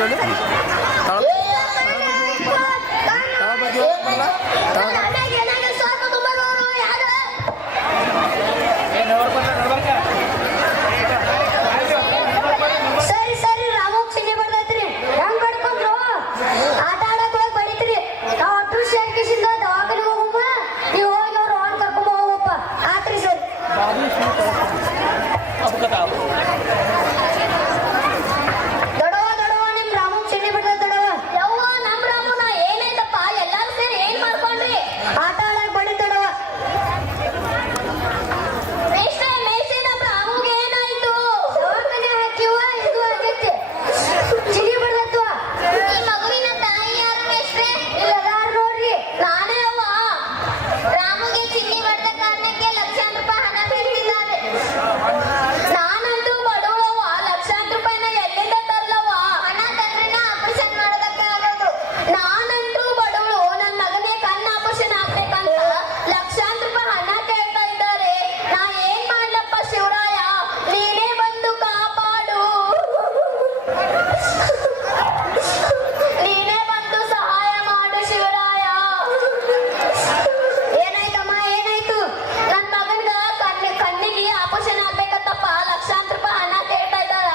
ತೋರಿಸೋದು ಸರಿ ಸರಿ ರಾಮೋಕ್ ಸಿನಿ ಬರ್ತೈತ್ರಿ ಹೆಂಗ್ ಬಡ್ಕೊಂಡ್ರು ಆಟ ಆಡಕ್ ಹೋಗಿ ಬಡಿತ್ರಿ ನಾವು ಅಟ್ರು ಶೇರ್ಕಿಸಿಂದ ದವಾಖಾನೆ ಹೋಗಮ್ಮ ನೀವು ಹೋಗಿ ಅವ್ರು ಆನ್ ಕರ್ಕೊಂಡ್ ಹೋಗಪ್ಪ ಆತ್ರಿ ಸರಿ ದೊಡವ ದೊಡವ ನಿಮ್ ರಾಮೋಕ್ ಸಿನಿ ಬರ್ತೈತ್ ದೊಡವ ಯವ್ವ ನಮ್ ರಾಮನ ಏನಾಯ್ತಪ್ಪ ಎಲ್ಲಾರು ಸೇರಿ ಏನ್ ಮಾಡ್ಕೊಂಡ್ರಿ ಆಟ ಆಡಕ್ ಬಡಿ ದೊಡವ ಮೇಷೆ ನಮ್ ರಾಮುಗೆ ಏನಾಯ್ತು ದವಾಖಾನೆ ಹಾಕಿವ ಇದು ಆಗೈತಿ ಚಿನಿ ಬರ್ತೈತ್ವ ಈ ಮಗುವಿನ ತಾಯಿ ಯಾರು ಮೇಷ್ಟ್ರೆ ಇಲ್ಲ ಯಾರು ನೋಡ್ರಿ ನಾನೇ ಅವ್ವ ರಾಮುಗೆ ಚಿನ್ನಿ ಬಡ್ದ ಕಾರಣಕ್ಕೆ ಲಕ್ಷಾಂತರ ರೂಪಾಯಿ ಹಣ ಬೇಕಿದ್ದಾರೆ ನಾನಂತೂ ಬಡವಳವ್ವ ಲಕ್ಷಾಂತರ ರೂಪಾಯಿನ ಎಲ್ಲಿಂದ ತರ್ಲವ್ವ ಹಣ ತಂದ್ರನ ಆಪರೇಷನ್ ಮಾಡೋದಕ್ಕೆ ಆಗೋದು ನಾನಂತೂ ಬಡವಳು ನನ್ನ ಮಗನಿಗೆ ಕಣ್ಣು ಆಪರೇಷನ್ ಆಗ್ಬೇಕಂತ ಲಕ್ಷಾಂತರ ರೂಪಾಯಿ ಹಣ ಕೇಳ್ತಾ ಇದ್ದಾರೆ ನಾ ಏನ್ ಮಾಡ್ಲಪ್ಪ ಶಿವರಾಯ ನೀನೇ ಬಂದು ಕಾಪಾಡು ನೀನೇ ಬಂದು ಸಹಾಯ ಮಾಡು ಶಿವರಾಯ ಏನಾಯ್ತಮ್ಮ ಏನಾಯ್ತು ನನ್ ಮಗನ್ಗ ಕಣ್ಣಿಗೆ ಆಪರೇಷನ್ ಆಗ್ಬೇಕಂತಪ್ಪ ಲಕ್ಷಾಂತರ ರೂಪಾಯಿ ಹಣ ಕೇಳ್ತಾ ಇದ್ದಾರ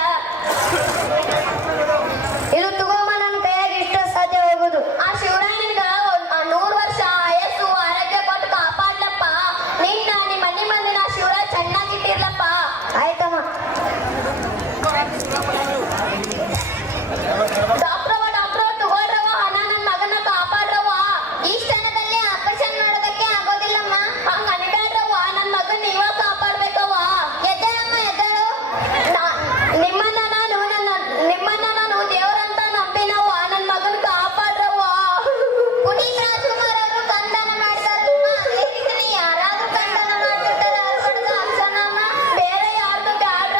ಇದು ತಗೋಮ್ಮ ನನ್ನ ಕೈಯಾಗ ಇಷ್ಟ ಸಾಧ್ಯ ಹೋಗುದು ಆ ಶಿವರಾಯನಿಗ 100 ವರ್ಷ ಆಯಸ್ಸು ಆರೋಗ್ಯ ಕೊಟ್ಟು ಕಾಪಾಡ್ಲಪ್ಪ ನಿನ್ನ ನಿಮ್ಮ ಮನೆ ಮಂದಿನ ಶಿವರಾಯ್ ಚೆನ್ನಾಗಿಟ್ಟಿರ್ಲಪ್ಪ ಆಯ್ತಮ್ಮ ಡಾಕ್ಟ್ರವ ತಗೊಳ್ರವ ಹಣ ನನ್ನ ಮಗನ ಕಾಪಾಡ್ರವ ಈ ಕ್ಷಣದಲ್ಲಿ ಆಪರೇಷನ್ ಮಾಡೋದಕ್ಕೆ ಆಗೋದಿಲ್ಲಮ್ಮ ಹಂಗ ಅನ್ಬೇಡ್ರವ್ವ ನನ್ನ ಮಗನ್ ನೀವ ಕಾಪಾಡ್ಬೇಕವ್ವ ಎದ್ದೇಳಮ್ಮ ಎದ್ದೇಳು ನಿಮ್ಮನ್ನ ನಾನು ದೇವರಂತ ನಂಬಿನವ್ವ ನನ್ನ ಮಗನ್ ಕಾಪಾಡ್ರವ್ವ ಪುನೀತ್ ರಾಜ್ಕುಮಾರ್ ಅವರು ಕಂದನ ಮಾಡ್ತಾರಮ್ಮ ಅದೇ ರೀತಿ ಯಾರಾದ್ರೂ ಕಂದನ ಮಾಡ್ತಿರ್ತಾರೆ ಅನ್ಕೊಂಡ್ರೆ ಅನ್ಸನಮ್ಮ ಬೇರೆ ಯಾರ್ದು ಬ್ಯಾಡ್ರವ್ವ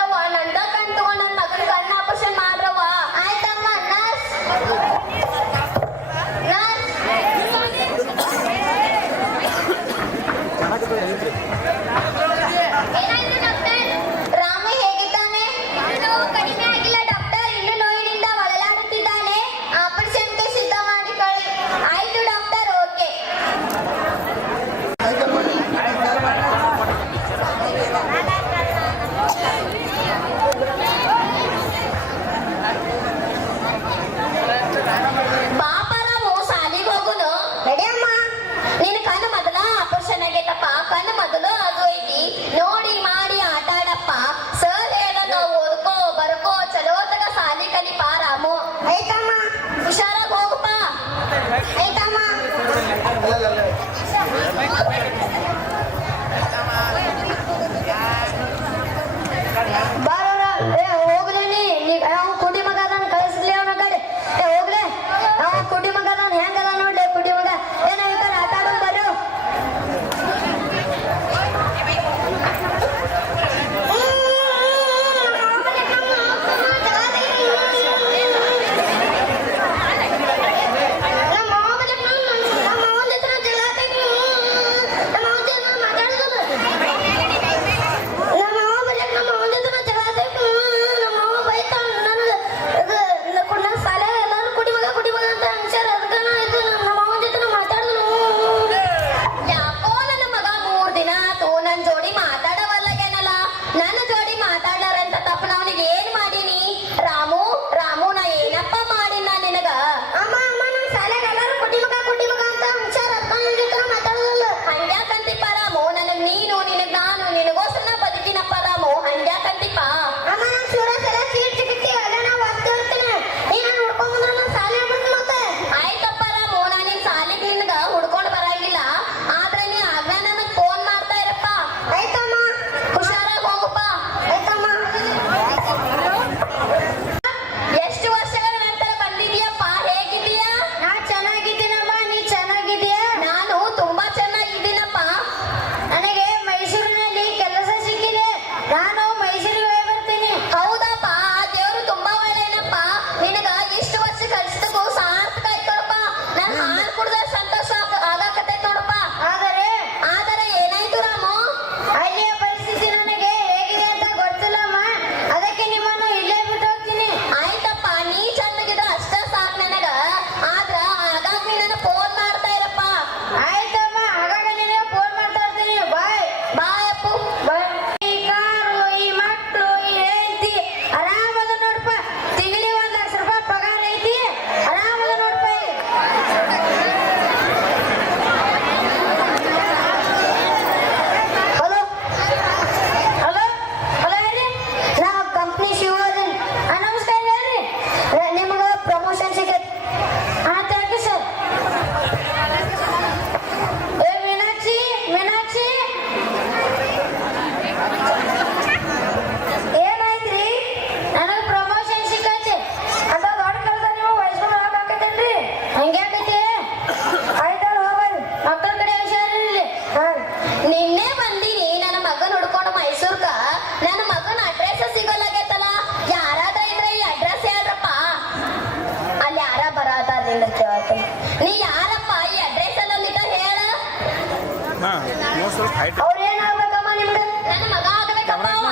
ನನ್ನ ಮಗ ಆಗಬೇಕಪ್ಪ ಅವ.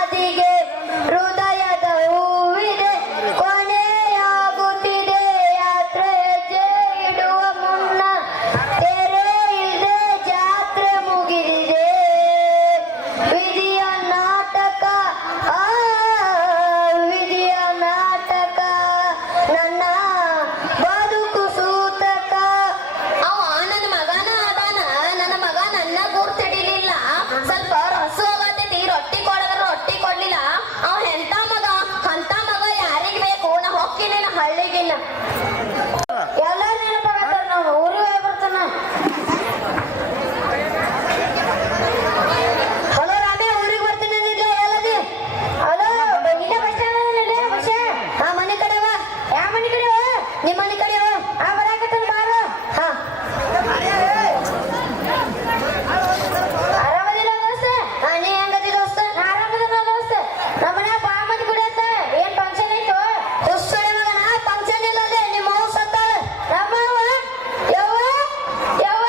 ಅದಿಗೆ ಹೃದಯದ ಹೂವಿದೆ ಕೊನೆಯಾಗುತ್ತಿದೆ ಯಾತ್ರೆ ಹೆಜ್ಜೆ ಇಡುವ ಮುನ್ನ ತೆರೆ ಇಲ್ದೆ ಜಾತ್ರೆ ಮುಗಿದಿದೆ ವಿಧಿಯ ನಾಟಕ ವಿಧಿಯ ನಾಟಕ ನನ್ನ ಬದುಕು ಸೂತಕ. ಅವ ನನ್ನ ಮಗನ ಅದಾನ. ನನ್ನ ಮಗ ನನ್ನ ಗುರ್ತಿಡಿಲಿಲ್ಲ. ಸ್ವಲ್ಪ ರಸು ಹೋಗತೈತಿ ರೊಟ್ಟಿ ಕೊಡದ್ರ ರೊಟ್ಟಿ ಕೊಡ್ಲಿಲ್ಲ. ಅವ ಎಂತ ಮಗ ಅಂತ ಮಗ ಯಾರಿಗ್ ಬೇಕು? ನಾ ಹೋಗ್ತೀನಿ ನಾ ಹಳ್ಳಿಗಿನ್ನ. ಎಲ್ಲ ನೆನಪಾಗತ್ತಾರ. ನಾವು ಊರಿಗೆ ಬರ್ತಾನ. ಹಲೋ ರಾಮೇ, ಊರಿಗೆ ಬರ್ತೀನಿ ಅಂದಿದ್ಲ ಎಲ್ಲದಿ? ಹಲೋ ಇಲ್ಲೇ ಬಸ್ ಸ್ಟ್ಯಾಂಡ್ ಬಸ್. ಹಾ ಮನೆ ಕಡೆ ವಾ. ಯಾವ ಮನೆ ಕಡೆ ವಾ? ನಿಮ್ಮ ಮನೆ ಕಡೆ ವಾ. ಆ ಬರಾಕತ್ತಾನ ಬಾರು. ಹಾ ಆರಾಮದಿಲ್ಲ ದೋಸ್ತ? ಹಾ ನೀ ಹೆಂಗದಿ ದೋಸ್ತ? ನಾ ಆರಾಮದಿಲ್ಲ ದೋಸ್ತ. ನಮ್ಮ ಮನ್ಯಾಗ ಬಾಳ ಮಂದಿ ಕುಡಿಯತ್ತ. ಏನ್ ಫಂಕ್ಷನ್ ಐತೋ? ಹುಸ್ಸಳೆ ಮಗನ ಫಂಕ್ಷನ್ ಇಲ್ಲದೆ ನಿಮ್ಮ ಅವ್ವ ಸತ್ತಾಳ. ನಮ್ಮವ್ವ ಯವ್ವ ಯವ್ವ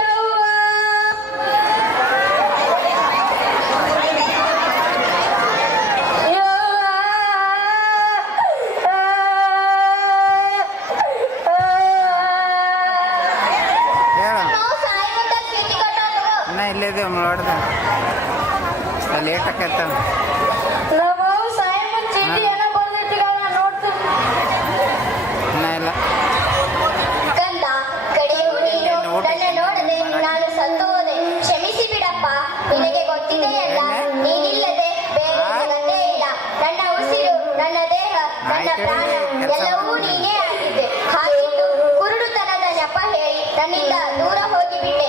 ಯವ್ವ ಇಲ್ಲದೆ ನೋಡ್ದ ಲೇಟ್ ಆಕೈತ. ನಮ್ಮವ್ವ ಸಾಯ ಮುಂಚೆ ಚೀಟಿ ಏನೋ ಬರ್ದೈತಿ ನೋಡ್ತೀನಿ. ಇನ್ನ ಇಲ್ಲ ಕಂದ ಕಡೆಯು ನೀನು ನನ್ನ ನೋಡದೆ ನಾನು ಸತ್ತು ಹೋದೆ. ಕ್ಷಮಿಸಿ ಬಿಡಪ್ಪ. ನಿನಗೆ ಗೊತ್ತಿದೆಯಲ್ಲ, ನೀನಿಲ್ಲದೆ ಬೇರೆ ಜಗತ್ತೇ ಇಲ್ಲ. ನನ್ನ ಉಸಿರು, ನನ್ನ ದೇಹ, ನನ್ನ ಪ್ರಾಣ ಎಲ್ಲವೂ ನೀನೇ ಆಗಿದ್ದೆ. ಹಾಗಿದ್ದು ಕುರುಡುತನದ ನೆಪ ಹೇಳಿ ನನ್ನಿಂದ ದೂರ ಹೋಗಿಬಿಟ್ಟೆ.